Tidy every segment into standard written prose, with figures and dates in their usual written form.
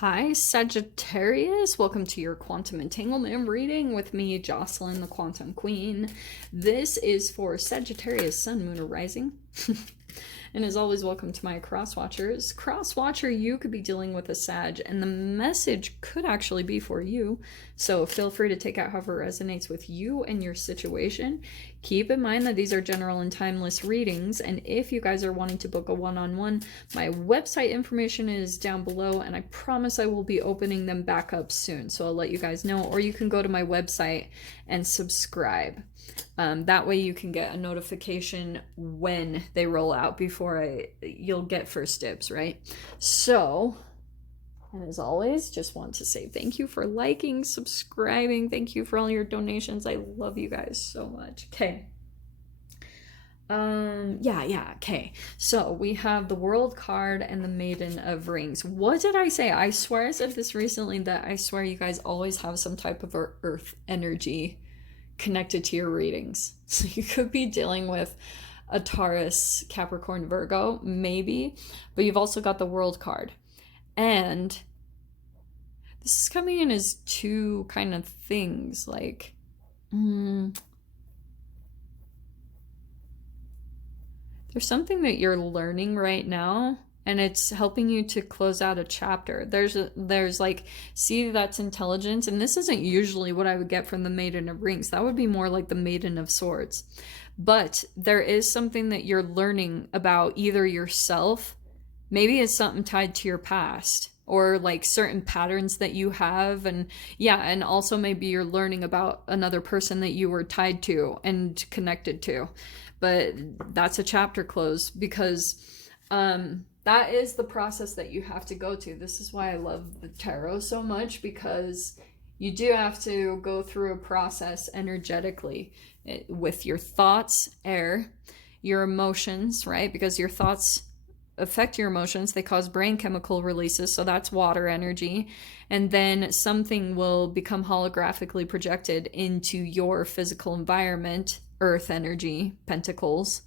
Hi, Sagittarius. Welcome to your quantum entanglement reading with me, Jocelyn, the Quantum Queen. This is for Sagittarius, Sun, Moon, or Rising. And as always, welcome to my cross watchers. Cross watcher, you could be dealing with a Sag, and the message could actually be for you. So feel free to take out however resonates with you and your situation. Keep in mind that these are general and timeless readings, and if you guys are wanting to book a one-on-one, my website information is down below, and I promise I will be opening them back up soon. So I'll let you guys know, or you can go to my website and subscribe. That way you can get a notification when they roll out you'll get first dibs, right? So, and as always, just want to say thank you for liking, subscribing. Thank you for all your donations. I love you guys so much. Okay. Okay. So we have the World card and the Maiden of Rings. What did I say? I swear I said this recently, that I swear you guys always have some type of earth energy connected to your readings. So you could be dealing with a Taurus, Capricorn, Virgo, maybe, but you've also got the World card. And this is coming in as two kind of things, like, there's something that you're learning right now, and it's helping you to close out a chapter. There's like, see, that's intelligence, and this isn't usually what I would get from the Maiden of Rings. That would be more like the Maiden of Swords. But there is something that you're learning about either yourself, maybe it's something tied to your past, or like certain patterns that you have, and also maybe you're learning about another person that you were tied to and connected to. But that's a chapter close, because that is the process that you have to go to. This is why I love the tarot so much, because you do have to go through a process energetically with your thoughts, air, your emotions, right? Because your thoughts affect your emotions. They cause brain chemical releases, so that's water energy. And then something will become holographically projected into your physical environment, earth energy, pentacles.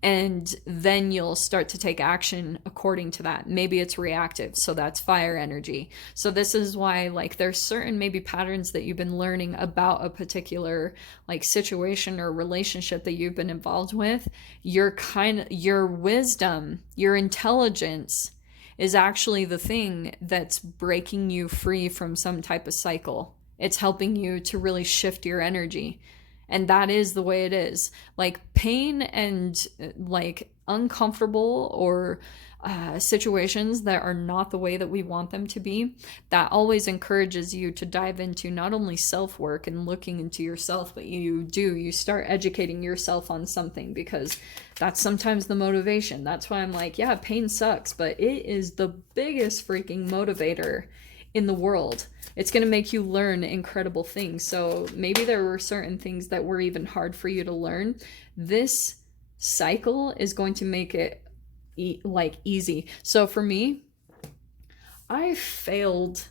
And then you'll start to take action according to that. Maybe it's reactive, so that's fire energy. So this is why, like, there's certain maybe patterns that you've been learning about a particular like situation or relationship that you've been involved with. Your wisdom, your intelligence is actually the thing that's breaking you free from some type of cycle. It's helping you to really shift your energy. And that is the way it is. Like, pain and like uncomfortable or situations that are not the way that we want them to be, that always encourages you to dive into not only self-work and looking into yourself, but you start educating yourself on something, because that's sometimes the motivation. That's why I'm like, yeah, pain sucks, but it is the biggest freaking motivator in the world. It's going to make you learn incredible things. So maybe there were certain things that were even hard for you to learn. This cycle is going to make it easy. So for me, I failed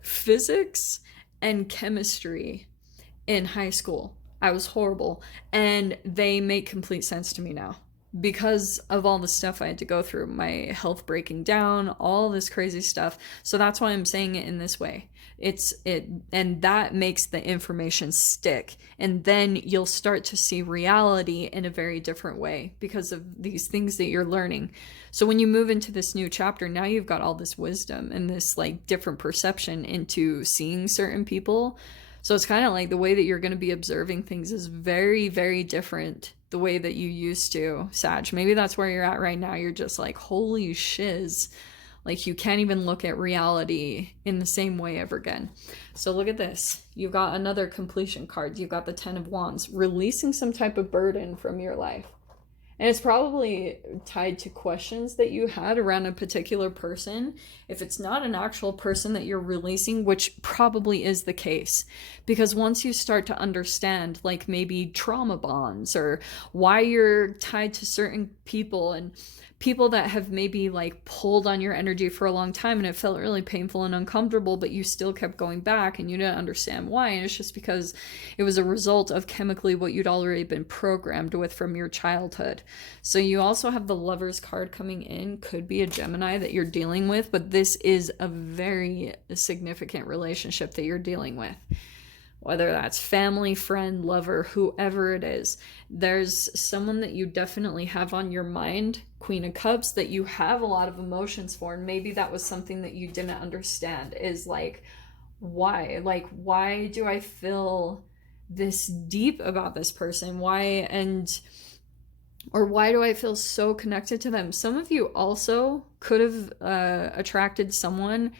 physics and chemistry in high school. I was horrible, and they make complete sense to me now, because of all the stuff I had to go through, my health breaking down, all this crazy stuff. So that's why I'm saying it in this way. And that makes the information stick. And then you'll start to see reality in a very different way because of these things that you're learning. So when you move into this new chapter, now you've got all this wisdom and this like different perception into seeing certain people. So it's kind of like the way that you're going to be observing things is very, very different the way that you used to, Sag. Maybe that's where you're at right now. You're just like, holy shiz. Like, you can't even look at reality in the same way ever again. So look at this. You've got another completion card. You've got the 10 of Wands, releasing some type of burden from your life. And it's probably tied to questions that you had around a particular person. If it's not an actual person that you're releasing, which probably is the case, because once you start to understand, like, maybe trauma bonds or why you're tied to certain people and people that have maybe like pulled on your energy for a long time and it felt really painful and uncomfortable, but you still kept going back and you didn't understand why. And it's just because it was a result of chemically what you'd already been programmed with from your childhood. So you also have the Lover's card coming in. Could be a Gemini that you're dealing with, but this is a very significant relationship that you're dealing with. Whether that's family, friend, lover, whoever it is, there's someone that you definitely have on your mind, Queen of Cups, that you have a lot of emotions for. And maybe that was something that you didn't understand, is like, why? Like, why do I feel this deep about this person? Why? Or why do I feel so connected to them? Some of you also could have attracted someone,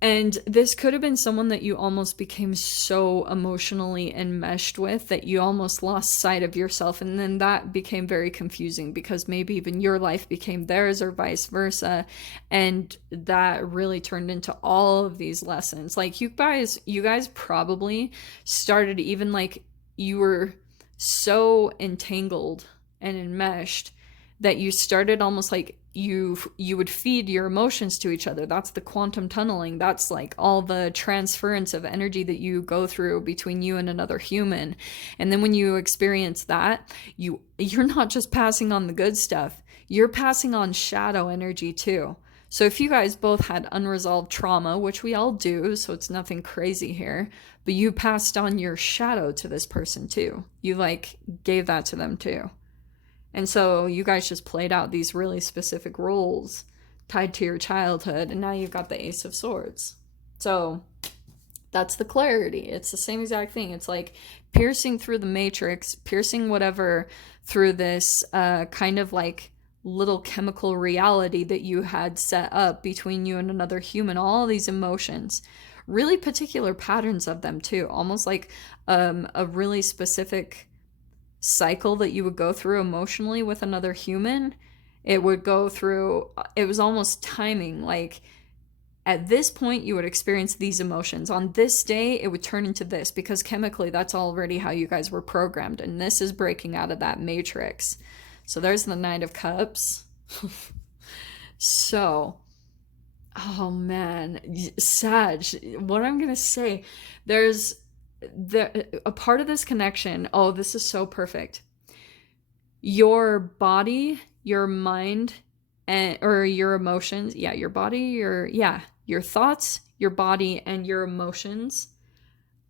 and this could have been someone that you almost became so emotionally enmeshed with that you almost lost sight of yourself. And then that became very confusing because maybe even your life became theirs or vice versa. And that really turned into all of these lessons. Like you guys probably started, even like you were so entangled and enmeshed that you started almost like you would feed your emotions to each other. That's the quantum tunneling. That's like all the transference of energy that you go through between you and another human. And then when you experience that, you're not just passing on the good stuff, you're passing on shadow energy too. So if you guys both had unresolved trauma, which we all do, so it's nothing crazy here, but you passed on your shadow to this person too. You like gave that to them too. And so you guys just played out these really specific roles tied to your childhood, and now you've got the Ace of Swords. So that's the clarity. It's the same exact thing. It's like piercing through the matrix, piercing whatever through this kind of like little chemical reality that you had set up between you and another human. All these emotions, really particular patterns of them too, almost like a really specific cycle that you would go through emotionally with another human. It would go through, it was almost timing, like at this point you would experience these emotions, on this day it would turn into this, because chemically that's already how you guys were programmed, and this is breaking out of that matrix. So there's the Knight of Cups. So oh man, Sag, what I'm gonna say, there's a part of this connection. Oh, this is so perfect. Your body, your mind, or your emotions, your body, your thoughts, your body, and your emotions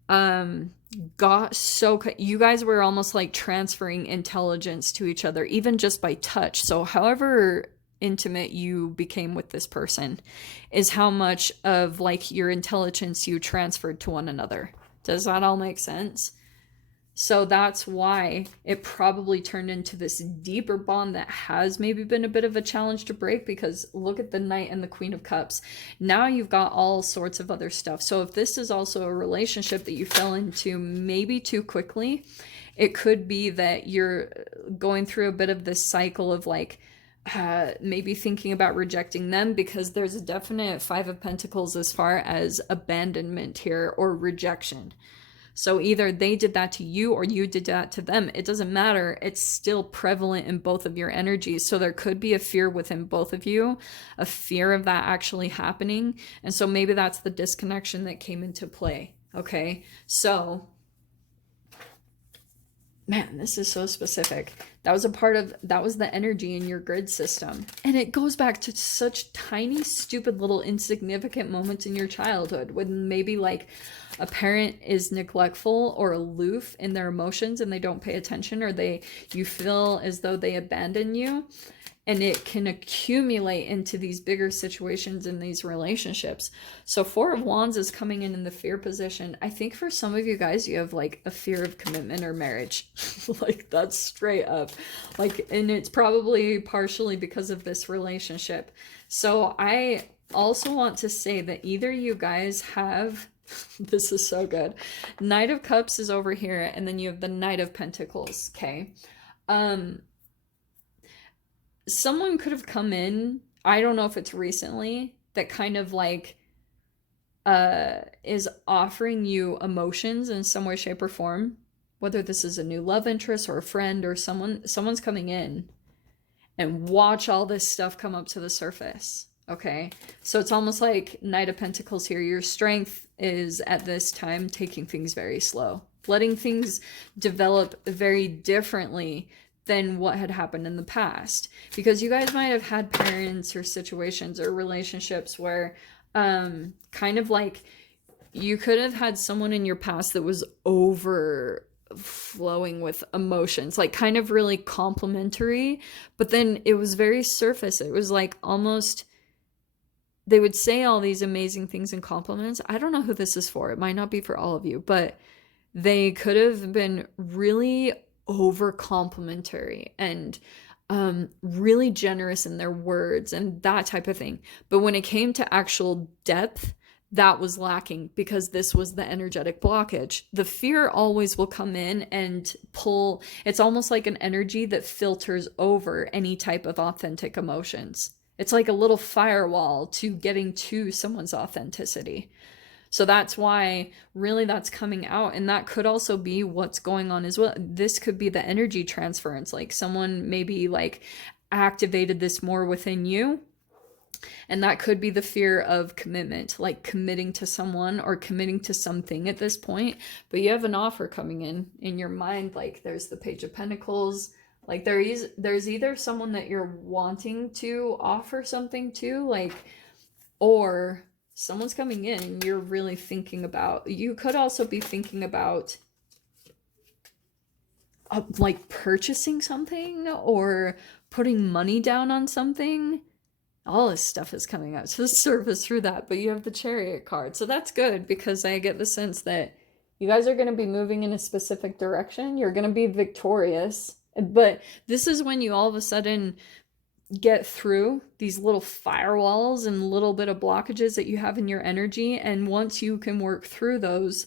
got so, you guys were almost like transferring intelligence to each other, even just by touch. So however intimate you became with this person is how much of like your intelligence you transferred to one another. Does that all make sense? So that's why it probably turned into this deeper bond that has maybe been a bit of a challenge to break, because look at the Knight and the Queen of Cups. Now you've got all sorts of other stuff. So if this is also a relationship that you fell into maybe too quickly, it could be that you're going through a bit of this cycle of like, maybe thinking about rejecting them, because there's a definite Five of Pentacles as far as abandonment here or rejection. So either they did that to you or you did that to them. It doesn't matter. It's still prevalent in both of your energies. So there could be a fear within both of you, a fear of that actually happening. And so maybe that's the disconnection that came into play. Okay, so man, this is so specific. That was the energy in your grid system. And it goes back to such tiny, stupid, little insignificant moments in your childhood when maybe like a parent is neglectful or aloof in their emotions and they don't pay attention, or you feel as though they abandon you. And it can accumulate into these bigger situations in these relationships. So Four of Wands is coming in the fear position. I think for some of you guys, you have like a fear of commitment or marriage. Like that's straight up. Like, and it's probably partially because of this relationship. So I also want to say that either you guys have, this is so good. Knight of Cups is over here, and then you have the Knight of Pentacles, okay? Someone could have come in, I don't know if it's recently, that kind of like is offering you emotions in some way, shape, or form, whether this is a new love interest or a friend or someone's coming in and watch all this stuff come up to the surface. Okay, so it's almost like Knight of Pentacles here. Your strength is at this time taking things very slow, letting things develop very differently than what had happened in the past, because you guys might have had parents or situations or relationships where kind of like you could have had someone in your past that was overflowing with emotions, like kind of really complimentary, but then it was very surface. It was like almost they would say all these amazing things and compliments. I don't know who this is for. It might not be for all of you, but they could have been really over complimentary and really generous in their words and that type of thing. But when it came to actual depth, that was lacking because this was the energetic blockage. The fear always will come in and pull. It's almost like an energy that filters over any type of authentic emotions. It's like a little firewall to getting to someone's authenticity. So that's why really that's coming out. And that could also be what's going on as well. This could be the energy transference. Like someone maybe like activated this more within you. And that could be the fear of commitment, like committing to someone or committing to something at this point. But you have an offer coming in your mind. Like there's the Page of Pentacles. Like there's either someone that you're wanting to offer something to, like, or someone's coming in and you're really thinking about. You could also be thinking about like purchasing something or putting money down on something. All this stuff is coming out to the surface through that, but you have the Chariot card. So that's good because I get the sense that you guys are going to be moving in a specific direction. You're going to be victorious. But this is when you all of a sudden get through these little firewalls and little bit of blockages that you have in your energy. And once you can work through those,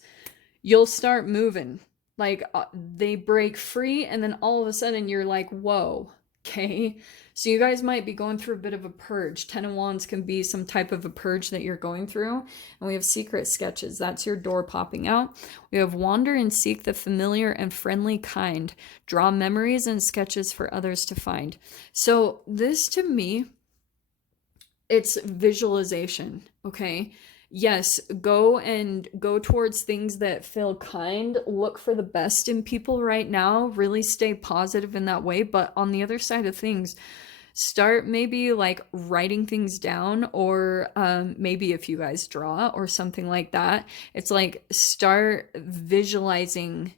you'll start moving. Like they break free and then all of a sudden you're like, whoa, okay. So you guys might be going through a bit of a purge. 10 of Wands can be some type of a purge that you're going through. And we have secret sketches. That's your door popping out. We have wander and seek the familiar and friendly kind. Draw memories and sketches for others to find. So this to me, it's visualization, okay? Yes, go towards things that feel kind. Look for the best in people right now. Really stay positive in that way. But on the other side of things, start maybe like writing things down, or maybe if you guys draw or something like that, it's like start visualizing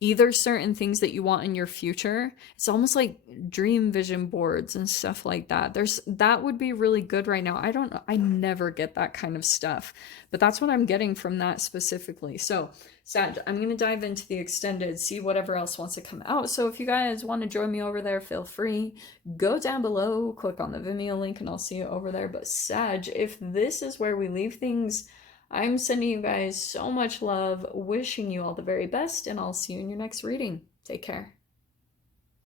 either certain things that you want in your future. It's almost like dream vision boards and stuff like that. That would be really good right now. I never get that kind of stuff, but that's what I'm getting from that specifically. So Sag, I'm going to dive into the extended, see whatever else wants to come out. So if you guys want to join me over there, feel free. Go down below, click on the Vimeo link, and I'll see you over there. But Sag, if this is where we leave things, I'm sending you guys so much love, wishing you all the very best, and I'll see you in your next reading. Take care.